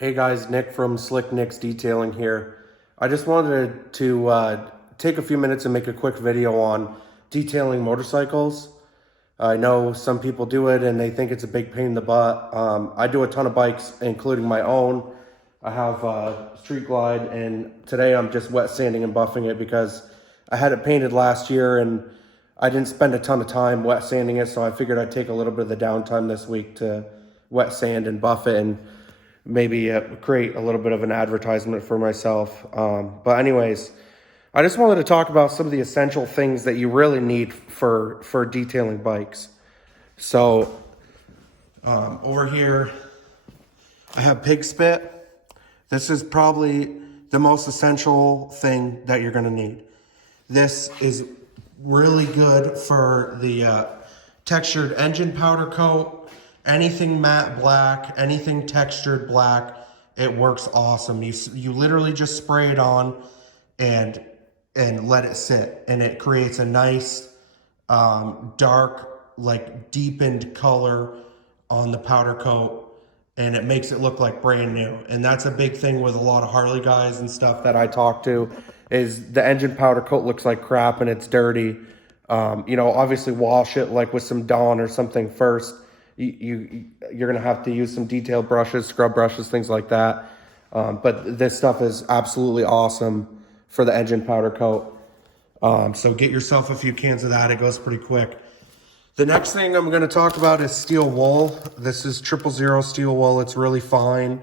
Hey guys, Nick from Slick Nick's Detailing here. I just wanted to take a few minutes and make a quick video on detailing motorcycles. I know some people do it and they think it's a big pain in the butt. I do a ton of bikes, including my own. I have Street Glide, and today I'm just wet sanding and buffing it because I had it painted last year and I didn't spend a ton of time wet sanding it, so I figured I'd take a little bit of the downtime this week to wet sand and buff it and maybe create a little bit of an advertisement for myself. But anyways, I just wanted to talk about some of the essential things that you really need for detailing bikes. So over here, I have pig spit. This is probably the most essential thing that you're gonna need. This is really good for the textured engine powder coat. Anything matte black, anything textured black, it works awesome. You literally just spray it on and let it sit, and it creates a nice dark, like deepened color on the powder coat, and it makes it look like brand new. And that's a big thing with a lot of Harley guys and stuff that I talk to, is the engine powder coat looks like crap and it's dirty. Obviously wash it like with some Dawn or something first. You're gonna have to use some detail brushes, scrub brushes, things like that. But this stuff is absolutely awesome for the engine powder coat. So get yourself a few cans of that. It goes pretty quick. The next thing I'm gonna talk about is steel wool. This is 000 steel wool. It's really fine.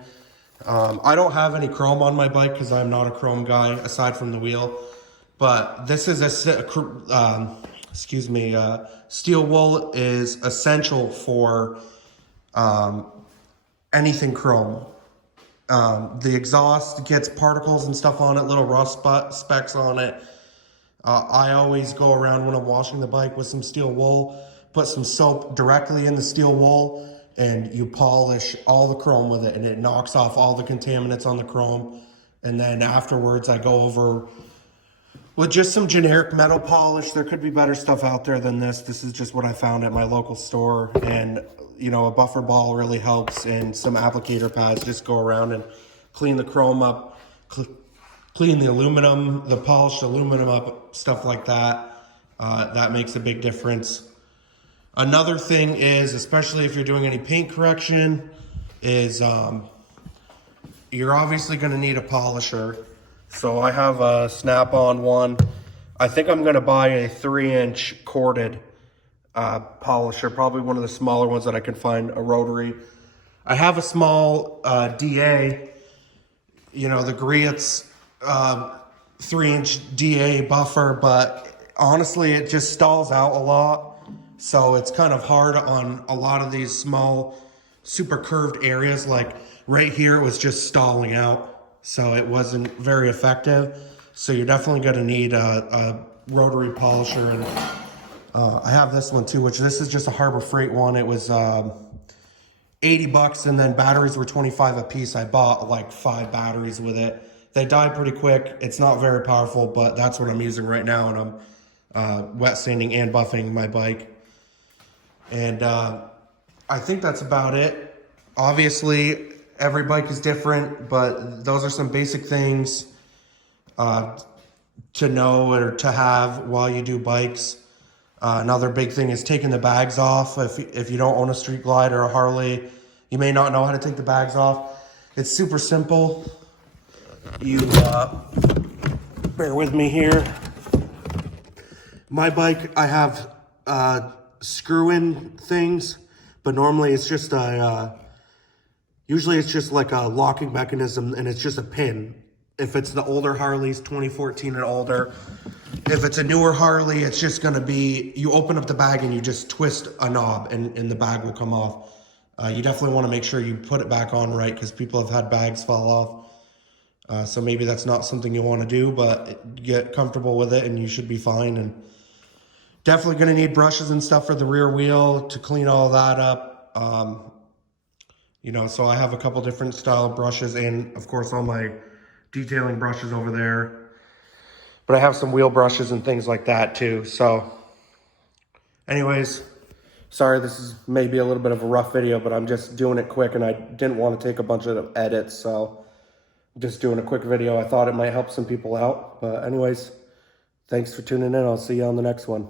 I don't have any chrome on my bike because I'm not a chrome guy aside from the wheel. But this is steel wool is essential for anything chrome. The exhaust gets particles and stuff on it, little rust specks on it. I always go around when I'm washing the bike with some steel wool, put some soap directly in the steel wool, and you polish all the chrome with it, and it knocks off all the contaminants on the chrome. And then afterwards I go over with just some generic metal polish. There could be better stuff out there than this. This is just what I found at my local store. And, a buffer ball really helps, and some applicator pads. Just go around and clean the chrome up, clean the aluminum, the polished aluminum up, stuff like that. That makes a big difference. Another thing is, especially if you're doing any paint correction, is you're obviously going to need a polisher. So I have a Snap-on one. I think I'm gonna buy a 3-inch corded polisher, probably one of the smaller ones that I can find, a rotary. I have a small DA, the Griot's 3-inch DA buffer, but honestly it just stalls out a lot. So it's kind of hard on a lot of these small, super curved areas. Like right here, it was just stalling out. So it wasn't very effective. So you're definitely gonna need a rotary polisher. And I have this one too, which this is just a Harbor Freight one. It was 80 bucks, and then batteries were 25 a piece. I bought like 5 batteries with it. They die pretty quick. It's not very powerful, but that's what I'm using right now. And I'm wet sanding and buffing my bike. And I think that's about it. Obviously, every bike is different, but those are some basic things to know or to have while you do bikes. Another big thing is taking the bags off. If you don't own a Street Glide or a Harley, you may not know how to take the bags off. It's super simple. You bear with me here. My bike, I have screw-in things, but normally it's just usually it's just like a locking mechanism, and it's just a pin. If it's the older Harleys, 2014 and older. If it's a newer Harley, it's just gonna be, you open up the bag and you just twist a knob and the bag will come off. You definitely wanna make sure you put it back on right, because people have had bags fall off. So maybe that's not something you wanna do, but get comfortable with it and you should be fine. And definitely gonna need brushes and stuff for the rear wheel to clean all that up. So I have a couple different style brushes, and of course all my detailing brushes over there. But I have some wheel brushes and things like that too. So anyways, Sorry, this is maybe a little bit of a rough video, but I'm just doing it quick and I didn't want to take a bunch of edits, so I'm just doing a quick video. I thought it might help some people out. But anyways, thanks for tuning in. I'll see you on the next one.